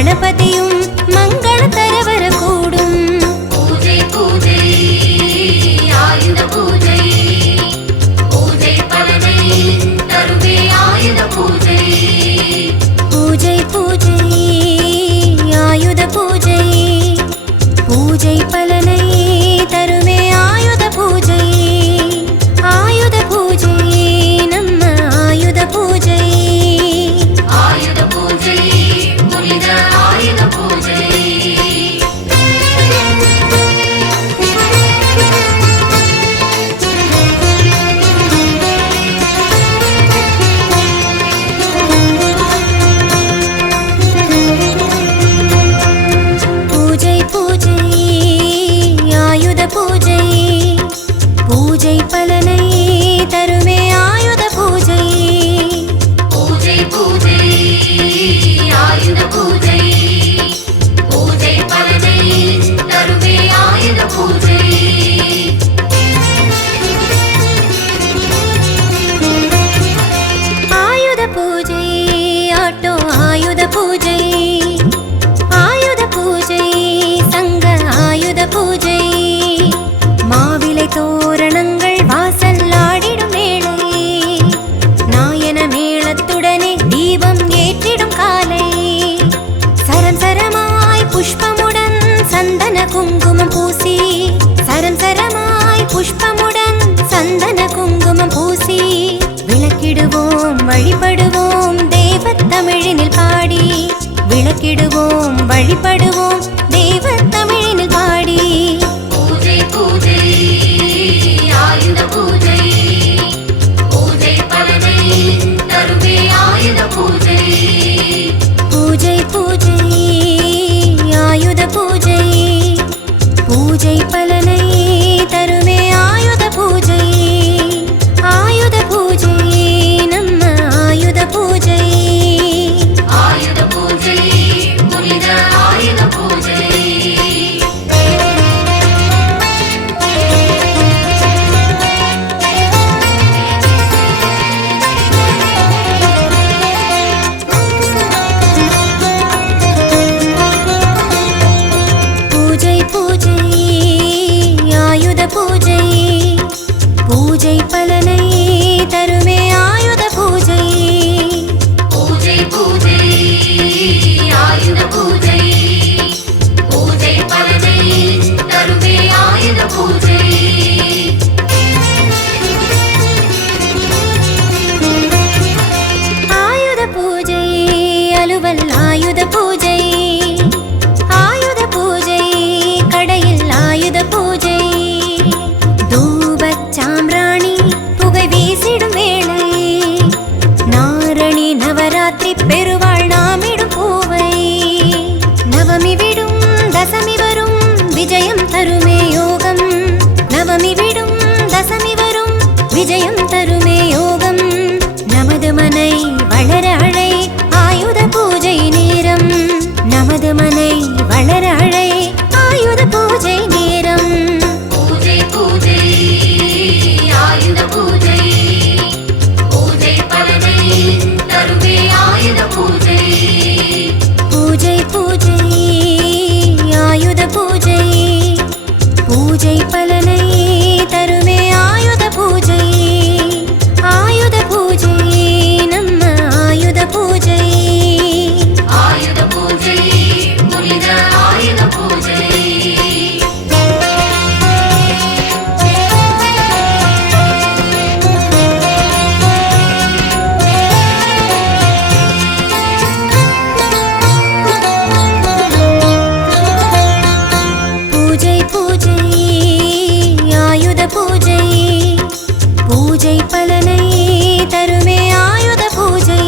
கணபதியும் மங்கள தரவர கூடும். பூஜை பூஜை ஆயுத பூஜை, பூஜை பலனை தருவே ஆயுத பூஜை. பூஜை பூஜை ஆயுத பூஜை, பூஜை பலனை தருமே ஆயுத பூஜை. ஆயுத பூஜை நம்ம ஆயுத பூஜை. ஆயுத பூஜை புனித ஆயுத பூஜை. பூஜை பூஜை ஆயுத பூஜை, பூஜை பலனை தருமே ஆயுத பூஜை. பூஜை பூஜை ஆயுத பூஜை, பூஜை பலனை தருவே ஆயுத பூஜை. ஆயுத பூஜை ஆட்டோ ஆயுத பூஜை, ஆயுத பூஜை சங்க ஆயுத பூஜை. மாவிலை தோரணங்கள் வாசல் ஆடிடும் வேளை, நாயன மேளத்துடனே தீபம் ஏற்றிடும் காலை. சரம் சரமாய் புஷ்பமுடன் சந்தன குங்குமம் பூசி, சரம் சரமாய் புஷ்பமுடன் சந்தன குங்குமம் பூசி, விளக்கிடுவோம் வழிபடுவோம் தேவத் தமிழினில் பாடி. விளக்கிடுவோம் வழிபடுவோம் தேவத் தமிழினில் பாடி. பூஜை பூஜை ஆயுத பூஜை, பூஜை பலனை தருவே ஆயுத பூஜை. பூஜை பூஜை ஆயுத பூஜை, பூஜை பலனை தருமே ஆயுத பூஜை. ஆயுத பூஜை நம்ம ஆயுத பூஜை. ஆயுத பூஜை புனித ஆயுத பூஜை. பூஜை பூஜை ஆயுத பூஜை, பூஜை பலனை தருமே ஆயுத பூஜை. பூஜை பூஜை ஆயுத பூஜை, பூஜை பலனை தருவே ஆயுத பூஜை. ஆயுத பூஜை அலுவல் ஆயுத பூஜை, ஆயுத பூஜை கடையில் ஆயுத பூஜை. தூபச் சாம்பிராணி புகை வீசிடும் வேளை, நாரணி நவராத்திரி பெருவாள் நாமிடும் பூவை. நவமி விடும் தசமி வரும் விஜயம் தருமே யோகம், நவமி விடும் தசமி வரும் விஜயம் தருமே யோகம். நமது மனை வளர அழை ஆயுத பூஜை நேரம், நமது மனை வளர அழை ஆயுத பூஜை நேரம். பூஜை பூஜை ஆயுத பூஜை, பூஜை பலனை தருவே ஆயுத பூஜை. பூஜை பூஜை ஆயுத பூஜை, பூஜை பலனை தருமே ஆயுத பூஜை. ஆயுத பூஜை நம்ம ஆயுத பூஜை. ஆயுத பூஜை புனித ஆயுத பூஜை. பூஜை பூஜை ஆயுத பூஜை, பூஜை பலனை தருமே ஆயுத பூஜை.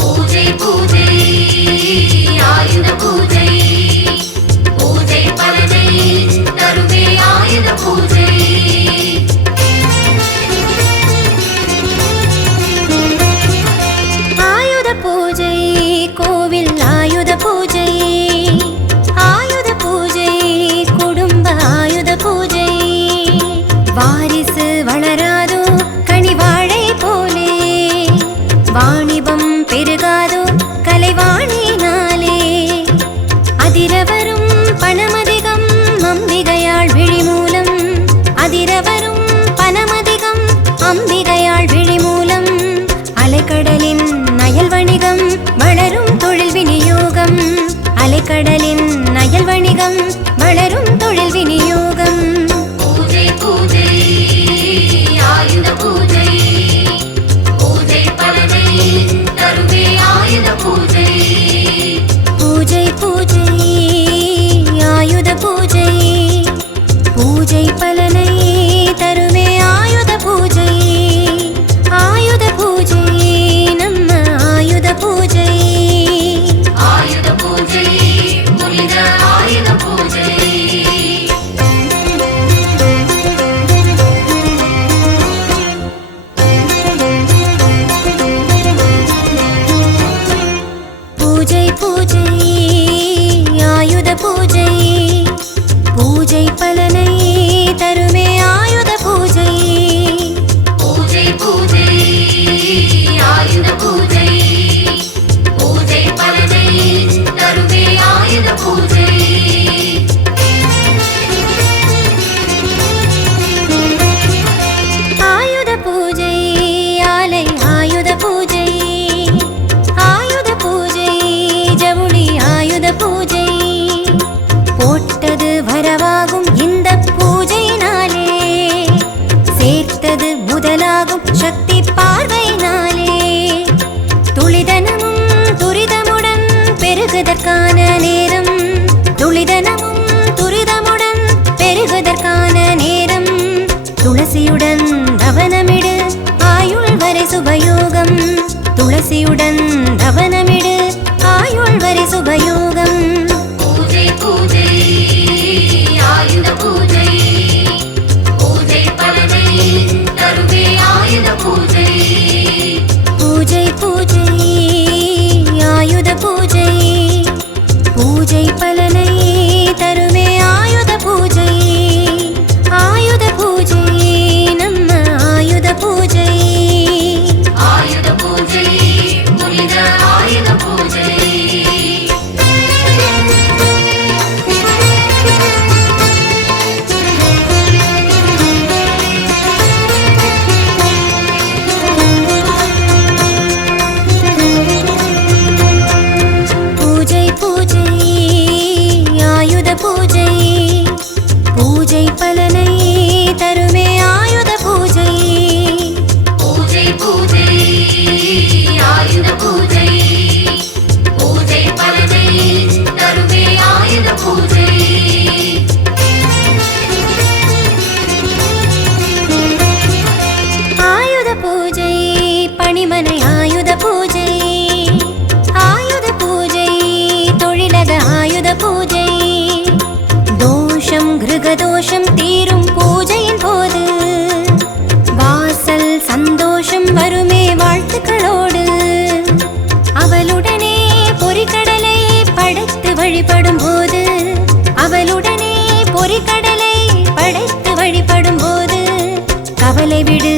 பூஜை பூஜை ஆயுத பூஜை, பூஜை பலனை தருவே ஆயுத பூஜை. ஆயுத பூஜை கோவில் ஆயுத பூஜை, ஆயுத பூஜை குடும்ப ஆயுத பூஜை. வாரிசு பூஜை பலனை தருமே ஆயுத பூஜை. ஆயுத பூஜை நம்ம ஆயுத பூஜை. ஆயுத பூஜை புனித ஆயுத பூஜை. பூஜை பூஜை ஆயுத பூஜை. பூஜை பலனை தருமே ஆயுத பூஜை. பூஜை பூஜை ஆயுத பூஜை. பூஜை பலனை தருமே ஆயுத பூஜை. ஆயுத பூஜை ஆலை ஆயுத பூஜை. ஆயுத பூஜை ஜவுளி ஆயுத பூஜை. போட்டது வரவாகும் இந்த பூஜையினாலே. சேர்த்தது முதலாகும் சக்தி பார்வையினாலே. துளிதனமும் துரிதமுடன் பெருகுதற்கான நேரம். துளிதனமும் துரிதமுடன் பெருகுதற்கான நேரம். துளசியுடன் தவனமிடு ஆயுள் வரை சுபயோகம். துளசியுடன் தவனமிடு ஆயுள் வரை சுபயோகம். பூஜை பூஜை ஆயுத பூஜை. பூஜை பலனை தருமே ஆயுத பூஜை. பூஜை பூஜை ஆயுத பூஜை. பூஜை பலனை தருமே ஆயுத பூஜை. ஆயுத பூஜை நம்ம ஆயுத பூஜை. ஆயுத பூஜை புனித ஆயுத பூஜை. பூஜை பூஜை ஆயுத பூஜை. பூஜை பலனை தருமே ஆயுத பூஜை. பூஜை பூஜை ஆயுத பூஜை. பூஜை பலனை தருமே ஆயுத பூஜை. ஆயுத பூஜை பணிமனை ஆயுத பூஜை. ஆயுத பூஜை தொழிலக ஆயுத பூஜை. தோஷம் கிருகதோஷம் தீரும் பூஜையின் போது. வாசல் சந்தோஷம் வருமே வாழ்த்துக்களோடு. அவளுடனே பொறிக்கடலை படைத்து வழிபடும் போது. அவளுடனே பொறிக்கடலை படைத்து வழிபடும் போது. கவலை விடு